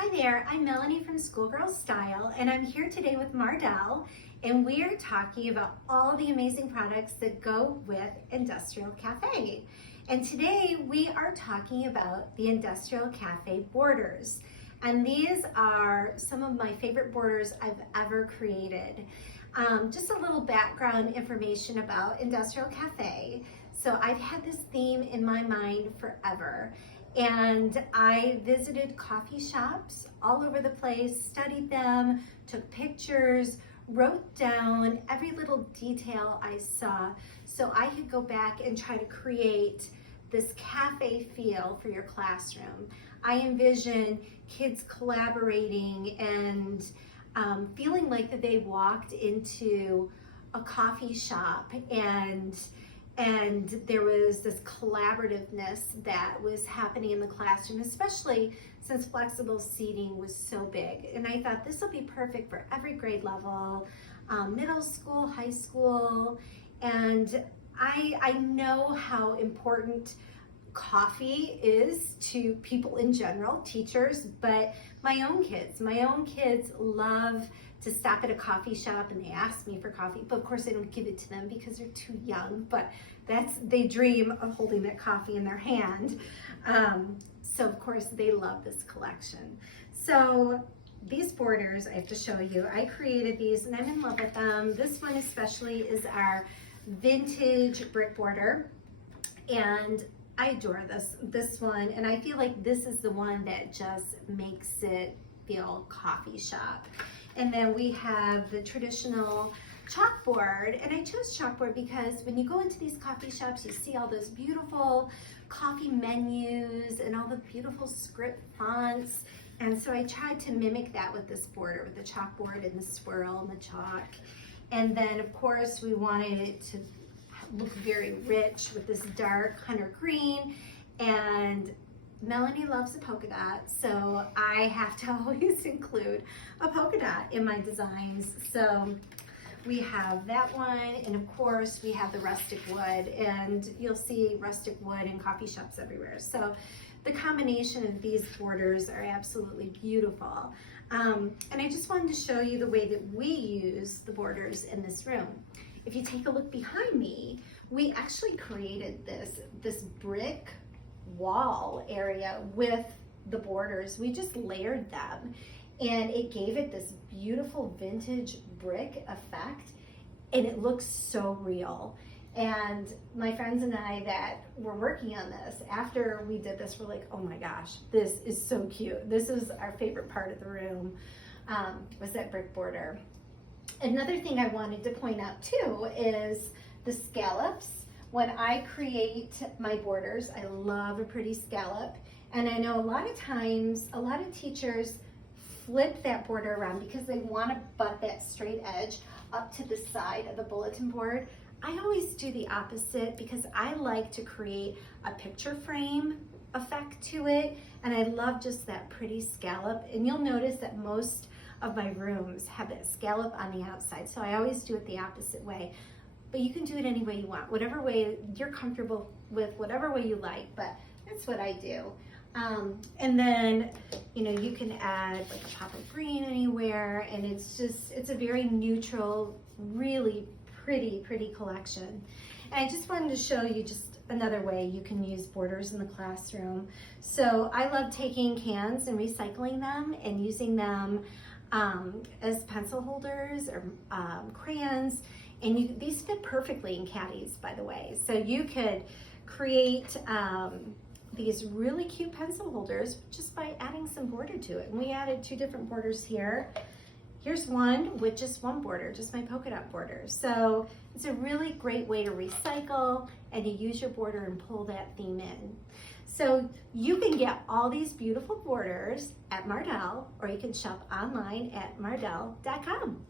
Hi there, I'm Melanie from Schoolgirl Style, and I'm here today with Mardel, and we are talking about all the amazing products that go with Industrial Cafe. And today we are talking about the Industrial Cafe borders. And these are some of my favorite borders I've ever created. Just a little background information about Industrial Cafe. So I've had this theme in my mind forever. And I visited coffee shops all over the place, studied them, took pictures, wrote down every little detail I saw so I could go back and try to create this cafe feel for your classroom. I envision kids collaborating and feeling like that they walked into a coffee shop and there was this collaborativeness that was happening in the classroom, especially since flexible seating was so big. And I thought this will be perfect for every grade level, middle school, high school. And I know how important coffee is to people in general, teachers, but my own kids love to stop at a coffee shop and they ask me for coffee, but of course I don't give it to them because they're too young, but they dream of holding that coffee in their hand. So of course they love this collection. So these borders, I have to show you, I created these and I'm in love with them. This one especially is our vintage brick border, and I adore this one, and I feel like this is the one that just makes it feel coffee shop. And then we have the traditional chalkboard, and I chose chalkboard because when you go into these coffee shops, you see all those beautiful coffee menus and all the beautiful script fonts. And so I tried to mimic that with this border, with the chalkboard and the swirl and the chalk. And then of course we wanted it to look very rich with this dark hunter green, and Melanie loves a polka dot, so I have to always include a polka dot in my designs. So we have that one, and of course we have the rustic wood, and you'll see rustic wood in coffee shops everywhere. So the combination of these borders are absolutely beautiful. And I just wanted to show you the way that we use the borders in this room. If you take a look behind me, we actually created this brick wall area with the borders. We just layered them and it gave it this beautiful vintage brick effect, and it looks so real. And my friends and I that were working on this, after we did this, we're like, oh my gosh, this is so cute. This is our favorite part of the room, was that brick border. Another thing I wanted to point out too is the scallops. When I create my borders, I love a pretty scallop. And I know a lot of times, a lot of teachers flip that border around because they want to butt that straight edge up to the side of the bulletin board. I always do the opposite because I like to create a picture frame effect to it. And I love just that pretty scallop. And you'll notice that most of my rooms have that scallop on the outside. So I always do it the opposite way. But you can do it any way you want, whatever way you're comfortable with, whatever way you like, but that's what I do. And then, you know, you can add like a pop of green anywhere, and it's a very neutral, really pretty collection. And I just wanted to show you just another way you can use borders in the classroom. So I love taking cans and recycling them and using them as pencil holders or crayons. And these fit perfectly in caddies, by the way. So you could create these really cute pencil holders just by adding some border to it. And we added 2 different borders here. Here's one with just one border, just my polka dot border. So it's a really great way to recycle and to use your border and pull that theme in. So you can get all these beautiful borders at Mardel, or you can shop online at mardel.com.